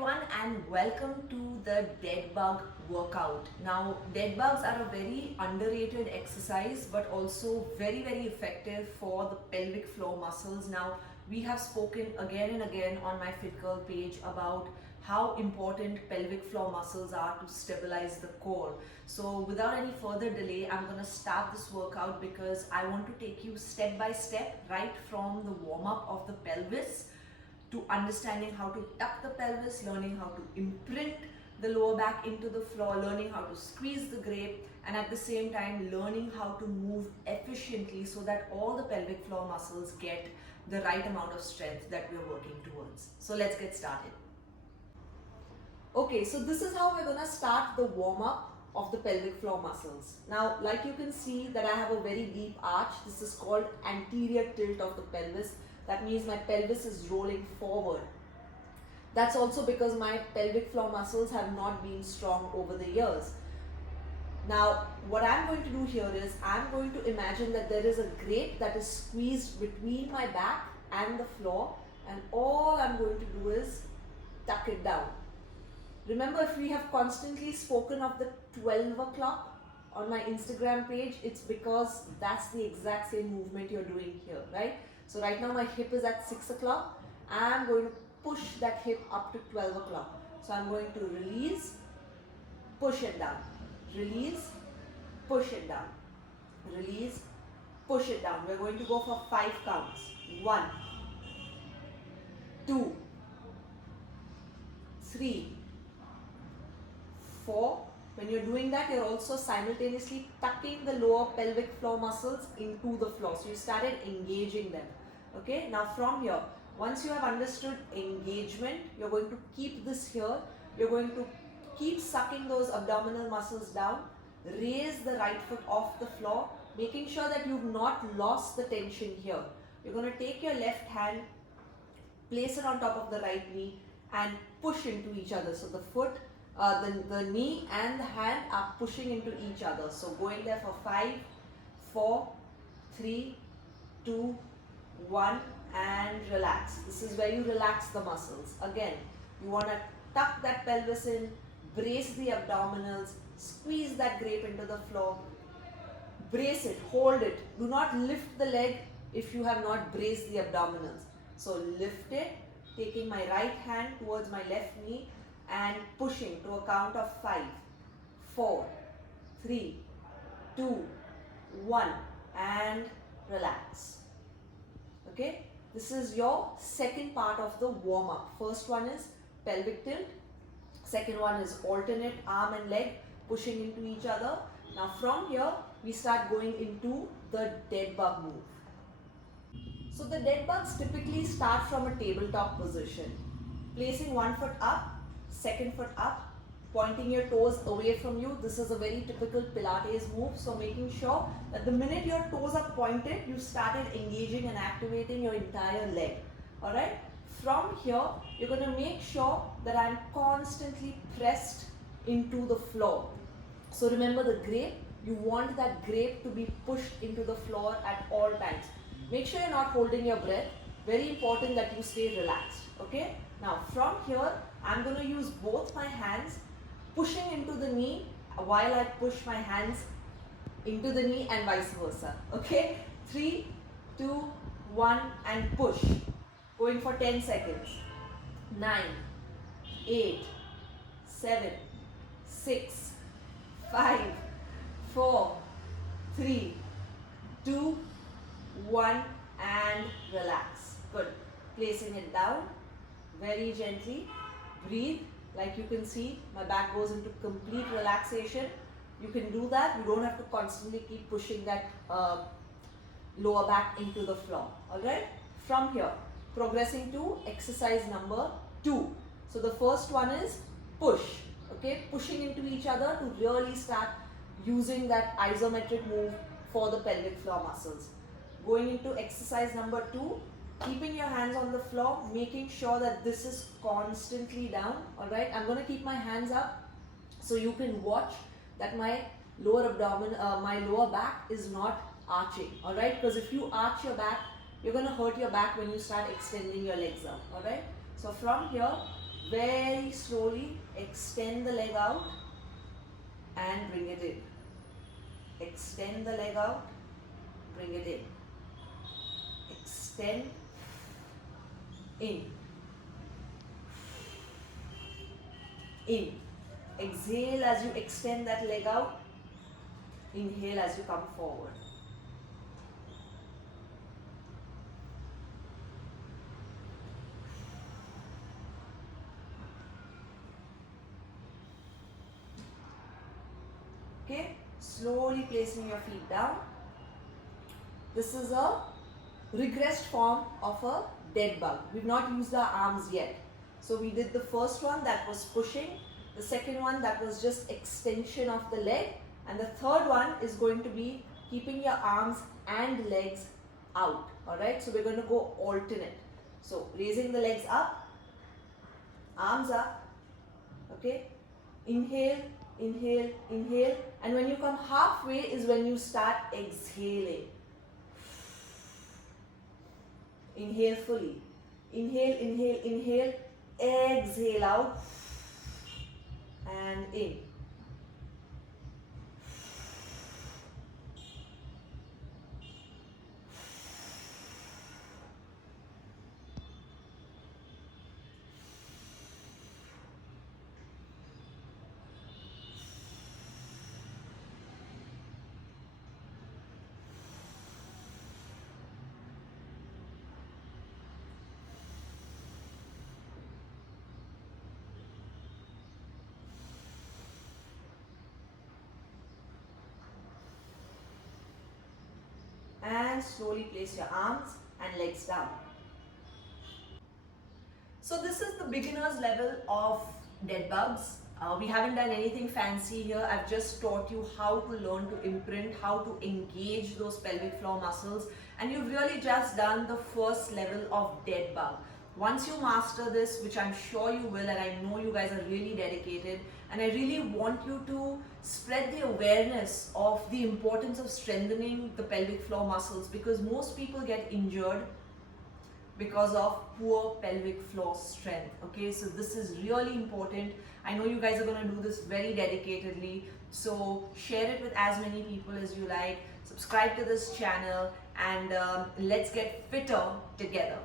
everyone and welcome to the dead bug workout. Now, dead bugs are a very underrated exercise but also very effective for the pelvic floor muscles. Now, we have spoken again and again on my Fit Girl page about how important pelvic floor muscles are to stabilize the core. So without any further delay, I'm going to start this workout because I want to take you step by step right from the warm up of the pelvis to understanding how to tuck the pelvis, learning how to imprint the lower back into the floor, learning how to squeeze the grape, and at the same time learning how to move efficiently so that all the pelvic floor muscles get the right amount of strength that we're working towards. So let's get started. Okay, so this is how we're gonna start the warm up of the pelvic floor muscles. Now, like you can see that I have a very deep arch. This is called anterior tilt of the pelvis. That means my pelvis is rolling forward. That's also because my pelvic floor muscles have not been strong over the years. Now, what I'm going to do here is I'm going to imagine that there is a grape that is squeezed between my back and the floor, and all I'm going to do is tuck it down. Remember, if we have constantly spoken of the 12 o'clock on my Instagram page, it's because that's the exact same movement you're doing here, right? So right now my hip is at 6 o'clock. I'm going to push that hip up to 12 o'clock. So I'm going to release, push it down, release, push it down, release, push it down. We're going to go for 5 counts. 1, 2, 3, 4. When you're doing that, you're also simultaneously tucking the lower pelvic floor muscles into the floor. So you started engaging them. Okay, now from here, once you have understood engagement, you're going to keep this here. You're going to keep sucking those abdominal muscles down. Raise the right foot off the floor, making sure that you've not lost the tension here. You're going to take your left hand, place it on top of the right knee and push into each other. So the foot, the knee and the hand are pushing into each other. So going there for 5, 4, 3, 2, 1 and relax. This is where you relax the muscles. Again, you want to tuck that pelvis in, brace the abdominals, squeeze that grape into the floor, brace it, hold it. Do not lift the leg if you have not braced the abdominals. So lift it, taking my right hand towards my left knee and pushing to a count of 5, 4, 3, 2, 1 and relax. Okay, this is your second part of the warm up. First one is pelvic tilt, second one is alternate arm and leg pushing into each other. Now from here we start going into the dead bug move. So the dead bugs typically start from a tabletop position, placing one foot up, second foot up, pointing your toes away from you. This is a very typical Pilates move. So making sure that the minute your toes are pointed, you started engaging and activating your entire leg. Alright? From here, you're going to make sure that I'm constantly pressed into the floor. So remember the grape, you want that grape to be pushed into the floor at all times. Make sure you're not holding your breath. Very important that you stay relaxed. Okay? Now from here, I'm going to use both my hands pushing into the knee while I push my hands into the knee and vice versa. Okay? 3, 2, 1 and push. Going for 10 seconds. 9, 8, 7, 6, 5, 4, 3, 2, 1 and relax. Good. Placing it down very gently. Breathe. Like you can see, my back goes into complete relaxation. You can do that. You don't have to constantly keep pushing that lower back into the floor. Alright? From here, progressing to exercise number 2. So the first one is push. Okay? Pushing into each other to really start using that isometric move for the pelvic floor muscles. Going into exercise number 2, keeping your hands on the floor, making sure that this is constantly down. Alright, I'm going to keep my hands up so you can watch that my lower abdomen, my lower back is not arching. Alright, because if you arch your back, you're going to hurt your back when you start extending your legs out. Alright, so from here, Very slowly extend the leg out and bring it in. Extend the leg out, bring it in. Extend, in. In. Exhale as you extend that leg out. Inhale as you come forward. Okay, slowly placing your feet down. This is a regressed form of a dead bug. We've not used our arms yet. So we did the first one, that was pushing. The second one, that was just extension of the leg. And the third one is going to be keeping your arms and legs out. Alright, so we're going to go alternate. So raising the legs up, arms up. Okay, inhale, inhale, inhale. And when you come halfway is when you start exhaling. Inhale fully. Inhale, inhale, inhale. Exhale out. And in. And slowly place your arms and legs down. So this is the beginner's level of dead bugs. We haven't done anything fancy here. I've just taught you how to learn to imprint, how to engage those pelvic floor muscles, and you've really just done the first level of dead bug. Once you master this, which I'm sure you will, and I know you guys are really dedicated, and I really want you to spread the awareness of the importance of strengthening the pelvic floor muscles, because most people get injured because of poor pelvic floor strength. Okay, so this is really important. I know you guys are going to do this very dedicatedly, so share it with as many people as you like, subscribe to this channel, and let's get fitter together.